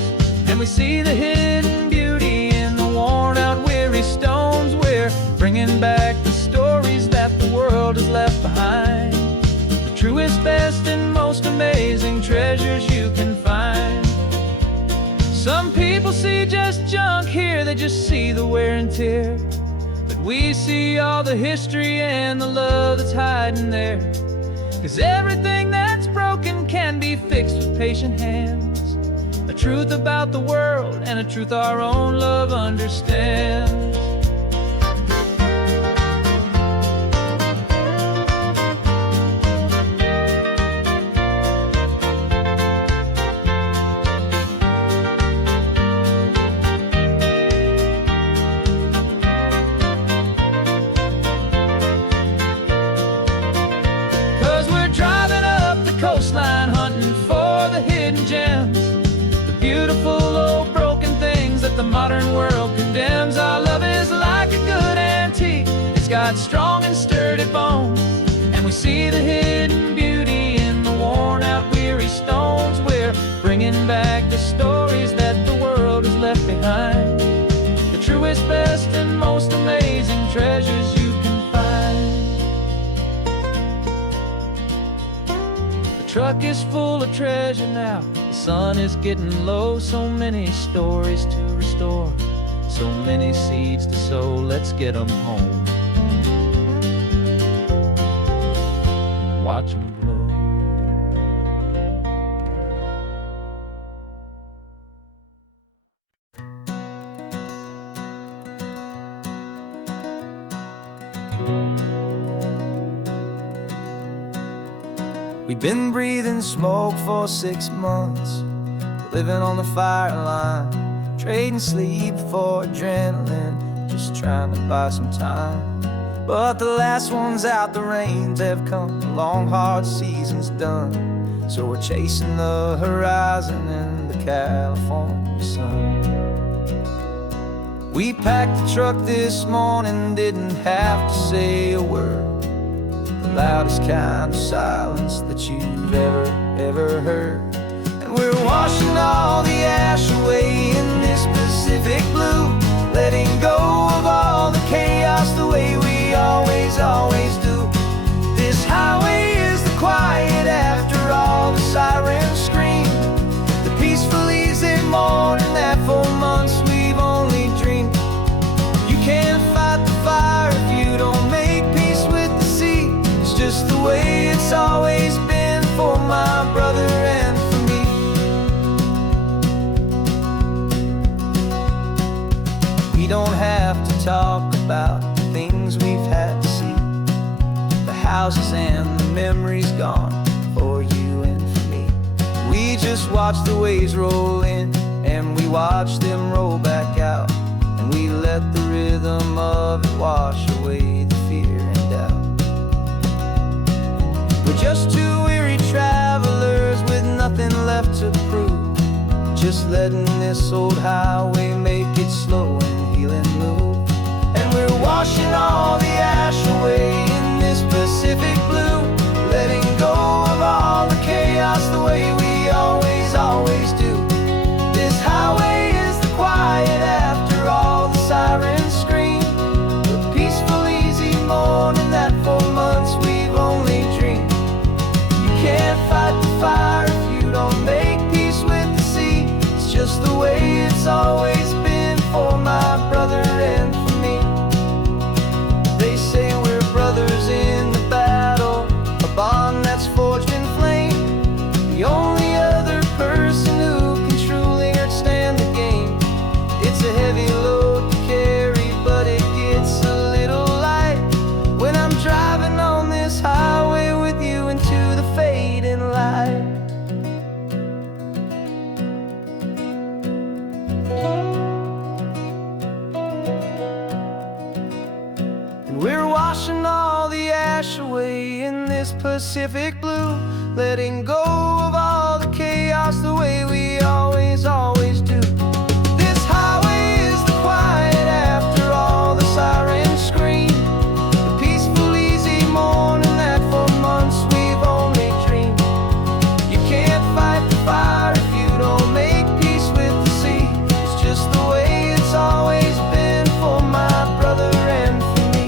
and we see the hidden beauty in the worn out weary stones. We're bringing back the stories that the world has left behind, the truest, best and most amazing treasures you can find. Some people see just junk here, they just see the wear and tear, but we see all the history and the love that's hiding there. 'Cause everything that's broken can be fixed with patient hands, a truth about the world and a truth our own love understands. got strong and sturdy bones, and we see the hidden beauty in the worn out weary stones. We're bringing back the stories that the world has left behind, the truest, best, and most amazing treasures you can find. The truck is full of treasure now, the sun is getting low. So many stories to restore, so many seeds to sow. Let's get them home, watch them blow. We've been breathing smoke for 6 months, living on the fire line, trading sleep for adrenaline, just trying to buy some time. But the last one's out, the rains have come, the long hard season's done. So we're chasing the horizon in the California sun. We packed the truck this morning, didn't have to say a word, the loudest kind of silence that you've ever heard. And we're washing all the ash away in this Pacific blue, letting go of all the chaos the way we always do. This highway is the quiet after all the sirens scream, the peaceful easy morning that for months we've only dreamed. You can't fight the fire if you don't make peace with the sea. It's just the way it's always been for my brother and for me. We don't have to talk about the things we've had to see, the houses and the memories gone for you and for me. We just watch the waves roll in, and we watch them roll back out, and we let the rhythm of it wash away the fear and doubt. We're just two weary travelers with nothing left to prove, just letting this old highway make it slow and healing move. And we're washing all the ash away in this Pacific blue, letting go of all the chaos the way we always do. This highway is the quiet after all the sirens scream, the peaceful easy morning that for months we've only dreamed. You can't fight the fire if you don't make peace with the sea. It's just the way it's always been for my brother and for me. They say we're brothers in the battle, a bond that's forged in flame. The only other person who can truly understand the game. It's a heavy load to carry, but it gets a little light when I'm driving on this highway with you into the fading light. And we're washing all the ash away in this Pacific blue, letting go of all the chaos the way we always do. This highway is the quiet after all the sirens scream, the peaceful easy morning that for months we've only dreamed. You can't fight the fire if you don't make peace with the sea. It's just the way it's always been for my brother and for me.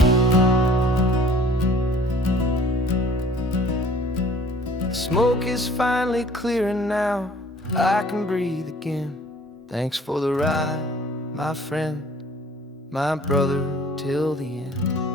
The smoke is finally clearing now, I can breathe again. Thanks for the ride, my friend, my brother, till the end.